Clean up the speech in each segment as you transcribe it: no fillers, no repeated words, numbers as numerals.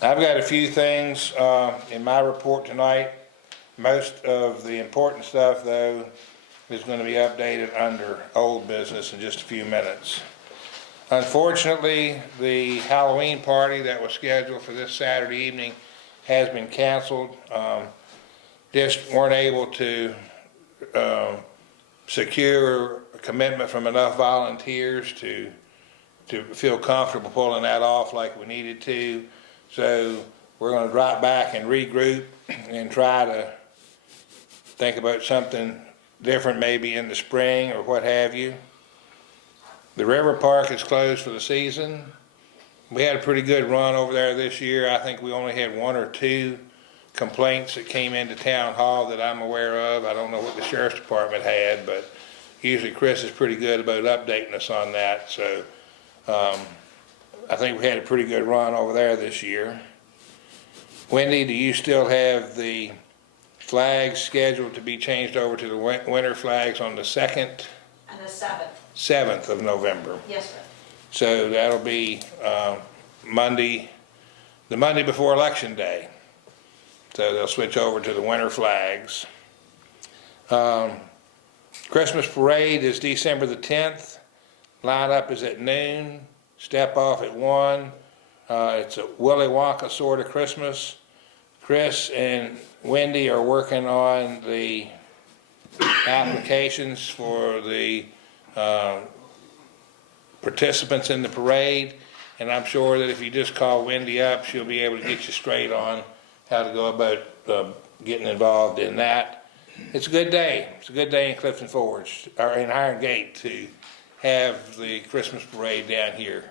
I've got a few things in my report tonight. Most of the important stuff, though, is going to be updated under old business in just a few minutes. Unfortunately, the Halloween party that was scheduled for this Saturday evening has been canceled. Just weren't able to secure a commitment from enough volunteers to feel comfortable pulling that off like we needed to. So we're going to drop back and regroup and try to think about something different maybe in the spring or what have you. The river park is closed for the season. We had a pretty good run over there this year. I think we only had one or two complaints that came into town hall that I'm aware of. I don't know what the sheriff's department had, but usually Chris is pretty good about updating us on that. So I think we had a pretty good run over there this year. Wendy, do you still have the flags scheduled to be changed over to the winter flags on the 2nd? And the 7th. 7th of November. Yes, sir. So that'll be Monday, the Monday before Election Day. So they'll switch over to the winter flags. Christmas parade is December the 10th. Lineup is at noon. Step off at 1. It's a Willy Wonka sort of Christmas. Chris and Wendy are working on the applications for the participants in the parade, and I'm sure that if you just call Wendy up, she'll be able to get you straight on how to go about getting involved in that. It's a good day. It's a good day in Clifton Forge, or in Iron Gate, to have the Christmas parade down here.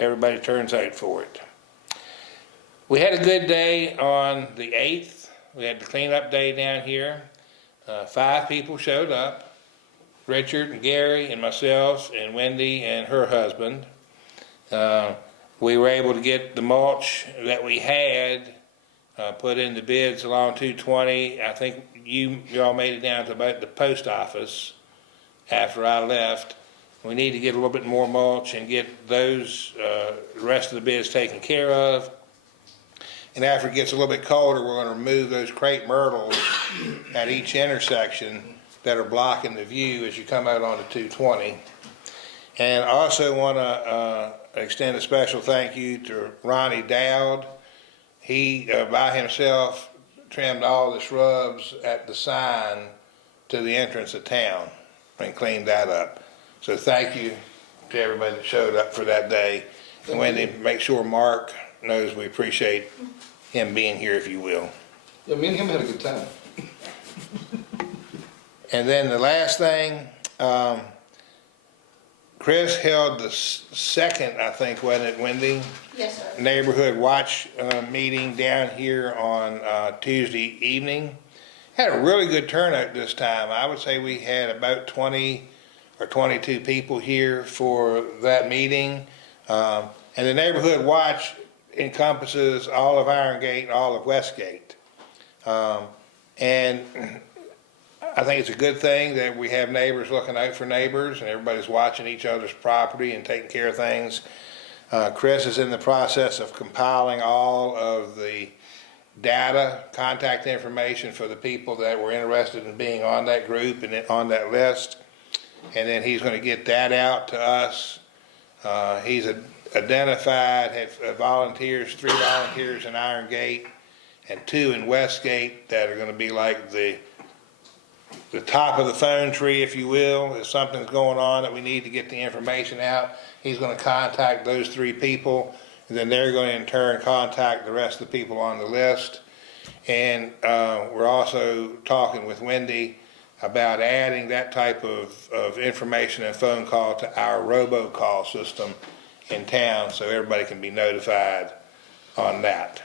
Everybody turns out for it. We had a good day on the 8th. We had the cleanup day down here. 5 people showed up. Richard and Gary and myself and Wendy and her husband. We were able to get the mulch that we had put in the bids along 220. I think you all made it down to about the post office after I left. We need to get a little bit more mulch and get those the rest of the bids taken care of. And after it gets a little bit colder, we're going to remove those crepe myrtles at each intersection that are blocking the view as you come out onto 220. And I also want to extend a special thank you to Ronnie Dowd. He, by himself, trimmed all the shrubs at the sign to the entrance of town and cleaned that up. So thank you to everybody that showed up for that day. And Wendy, make sure Mark knows we appreciate him being here, if you will. Yeah, me and him had a good time. And then the last thing, Chris held the second, I think, wasn't it, Wendy? Yes, sir. Neighborhood watch meeting down here on Tuesday evening. Had a really good turnout this time. I would say we had about 20 or 22 people here for that meeting. And the neighborhood watch encompasses all of Iron Gate and all of Westgate. And I think it's a good thing that we have neighbors looking out for neighbors and everybody's watching each other's property and taking care of things. Chris is in the process of compiling all of the data, contact information for the people that were interested in being on that group and on that list. And then he's going to get that out to us. He's identified volunteers, 3 volunteers in Iron Gate and 2 in Westgate that are going to be like the top of the phone tree, if you will. If something's going on that we need to get the information out, he's going to contact those 3 people, and then they're going to in turn contact the rest of the people on the list. And we're also talking with Wendy about adding that type of information and phone call to our robocall system in town so everybody can be notified on that.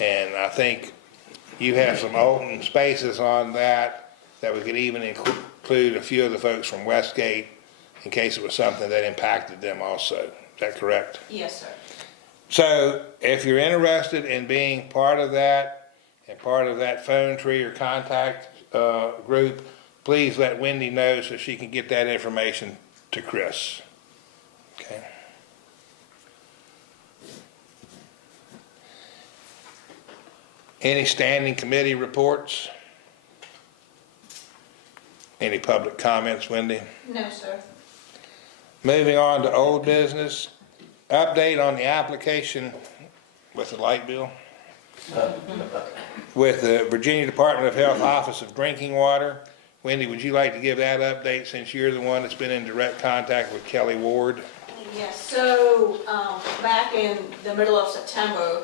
And I think you have some open spaces on that we could even include a few of the folks from Westgate in case it was something that impacted them also. Is that correct? Yes, sir. So if you're interested in being part of that and part of that phone tree or contact group, please let Wendy know so she can get that information to Chris. Okay. Any standing committee reports? Any public comments, Wendy? No, sir. Moving on to old business, update on the application with the light bill. With the Virginia Department of Health Office of Drinking Water. Wendy, would you like to give that update since you're the one that's been in direct contact with Kelly Ward? Yes, so back in the middle of September,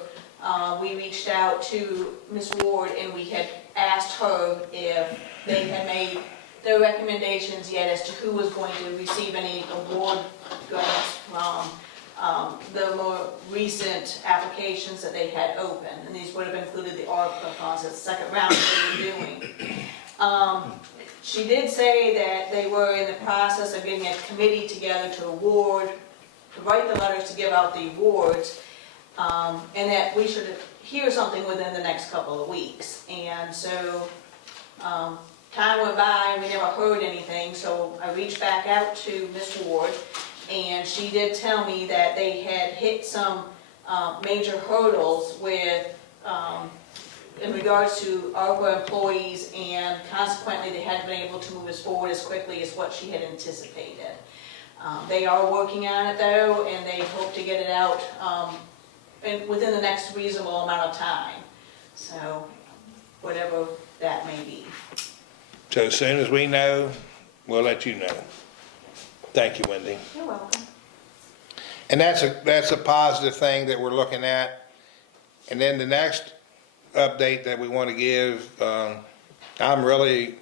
we reached out to Ms. Ward and we had asked her if they had made their recommendations yet as to who was going to receive any award grants from the more recent applications that they had opened. And these would have included the ARPA funds, the second round that they were doing. She did say that they were in the process of getting a committee together to write the letters to give out the awards, and that we should hear something within the next couple of weeks. And so time went by and we never heard anything, so I reached back out to Ms. Ward, and she did tell me that they had hit some major hurdles with in regards to ARPA employees, and consequently they hadn't been able to move us forward as quickly as what she had anticipated. They are working on it though, and they hope to get it out within the next reasonable amount of time. So, whatever that may be. So as soon as we know, we'll let you know. Thank you, Wendy. You're welcome. And that's a positive thing that we're looking at. And then the next update that we want to give, I'm really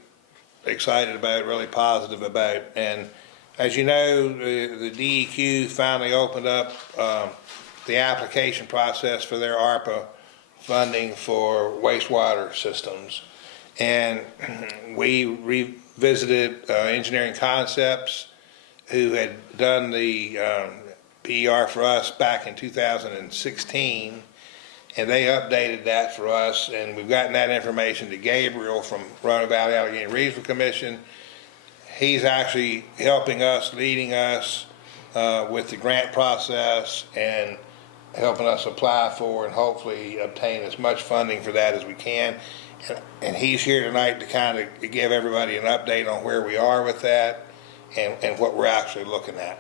excited about, really positive about. And as you know, the DEQ finally opened up the application process for their ARPA funding for wastewater systems. And we revisited Engineering Concepts, who had done the PER for us back in 2016, and they updated that for us, and we've gotten that information to Gabriel from Roanoke Valley Allegheny Regional Commission. He's actually helping us, leading us with the grant process and helping us apply for and hopefully obtain as much funding for that as we can. And he's here tonight to kind of give everybody an update on where we are with that and what we're actually looking at.